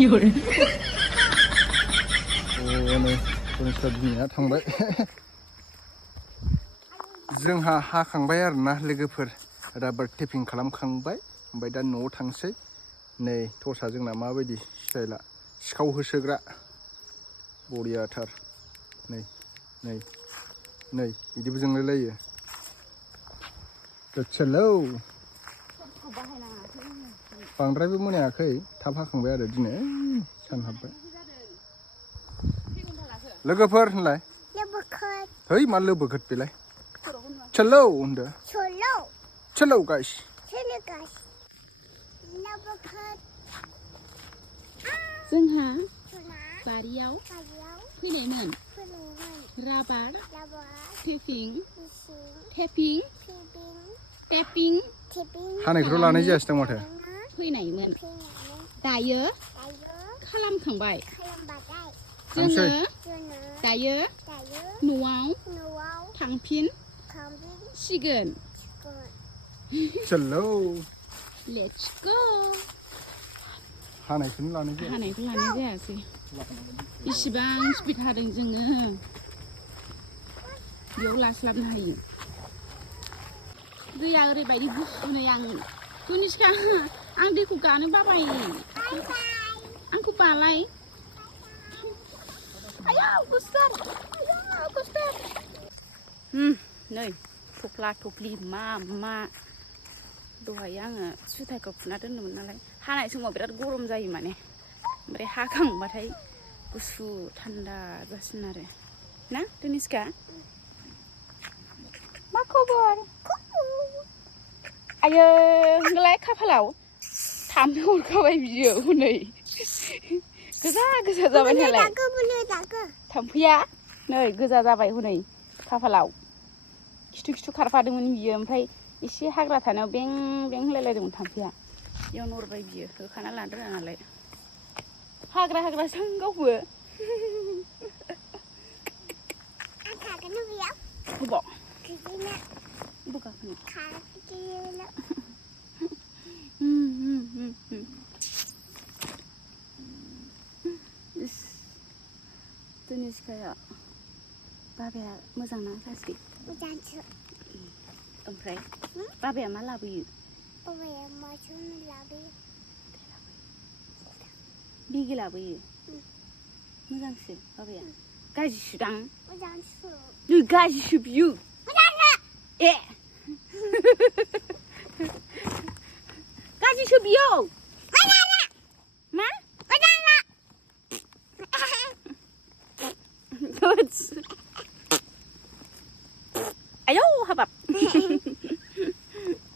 有人。नै तनिष्का बिमाया थांबाय जोंहा हाखांबाय आरोना लोगोफोर राबार टेपिं खालामखांबाय ओमफ्राय दा न'आव थांसै नै टर्चआ जोंना माबायदि स्टाइला सिखाव होसोग्रा बरियाथार नै नै नै बिदिबो जोंलायलायो चलो बांद्रायबो मोनायाखै थाब हाखांबाय आरो दिनै सान हाबबाय लोगोफोर होनलाय है मा लोबोखोद बेलाय चलो होनदो चलो गाइस जोंहा बारियाव फैनायमोन राबार टेपिं हानायखौथ' लानाय जायासै दां माथो फैनायमोन दायो खालामखांबाय जोङो दायो न'आव थांफिनसिगोन चलो लेट्स गो हानायखौनो लानाय जायासै इसिबां स्पिड हादों जोङो बेयाव लास्लाबनो हायो दैया ओरैबायदि गुसु नै आं तनिष्का आं दैखौ गानो बाबाय आंखौ बालाय नै थफ्ला थफ्लि मा दहाय आङो सुथाखौ फुना दोनदोंमोन नालाय हानाय समाव बिराद गरम जायो माने ओमफ्राय हाखांबाथाय गुसु थान्दा जासिन आरो ना तनिष्का मा खबर आयो होनलाय खाफालाव थाम्फै हरखाबाय बियो हनै गोजा जाबाय नालाय थाम्फैया नै गोजा जाबाय हनै खाफालाव खिथु खारफादोंमोन बियो ओमफ्राय एसे हाग्रा थानायाव बें होलायलायदोंमोन थाम्फैया बेयावनो अरबाय बियो होखाना लानो रोङा नालाय हाग्रा जों गावबो बबाव तनिष्काया बाबाया मोजां ना गाज्रि ओमफ्राय बाबाया मा लाबोयो बिगि लाबोयो मोजांसो बाबाया गाज्रिसोदां गाज्रिसो बियो ए गाज्रिसो बियो मा आयौ हाबाब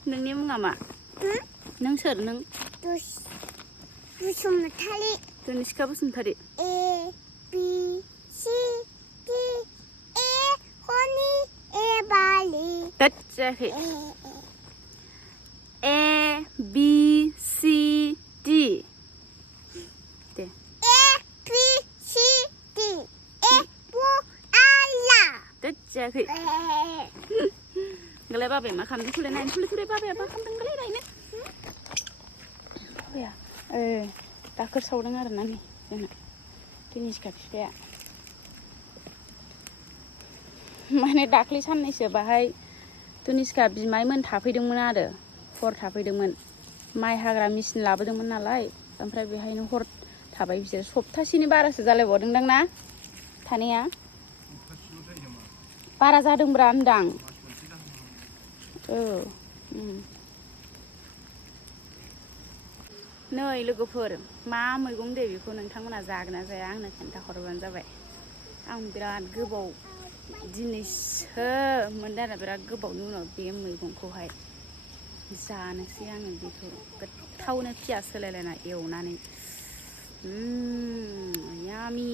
नोंनि मुङा मा नों सोर नों बसुमतारी तनिष्का बसुमतारी जायाखै ABCD दे जायाखै गलाय बाबाया मा खालामदों खुलाय नायनो खुलाय बाबाया मा खालामदों गलाय नायनो बाबाया दाखोर सावदों आरोना नै जोंना तनिष्का बिफाया माने दाख्लै साननैसो बाहाय तनिष्का बिमायमोन थाफैदोंमोन आरो हर थाफैदोंमोन माइ हाग्रा मेचिन लाबोदोंमोन नालाय ओमफ्राय बेहायनो हर थाबाय बिसोर सप्तासेनि बारासो जालायबावदोंदां ना थानाया बारा जादोंब्रा होनदां नै लोगोफोर मा मैगं दे बेखौ नोंथांमोना जागोन ना जाया आंनो खोन्थाहरबानो जाबाय आं बिराद गोबाव दिनैसो मोनदों आरो बिराद गोबावनि उनाव बे मैगंखौहाय जानोसै आङो बेखौ गोथावनो पियास होलायलायना एवनानै यामि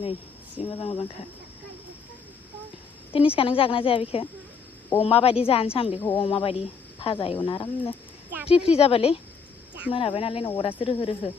नै जि मोजांखा तनिष्का नों जागोन ना जाया बेखौ अमा बायदि जानोसै आं बेखौ अमा बायदि भाजा एवना आरामनो फ्रि जाबायलै मोनाबाय नालाय अरासो रोहो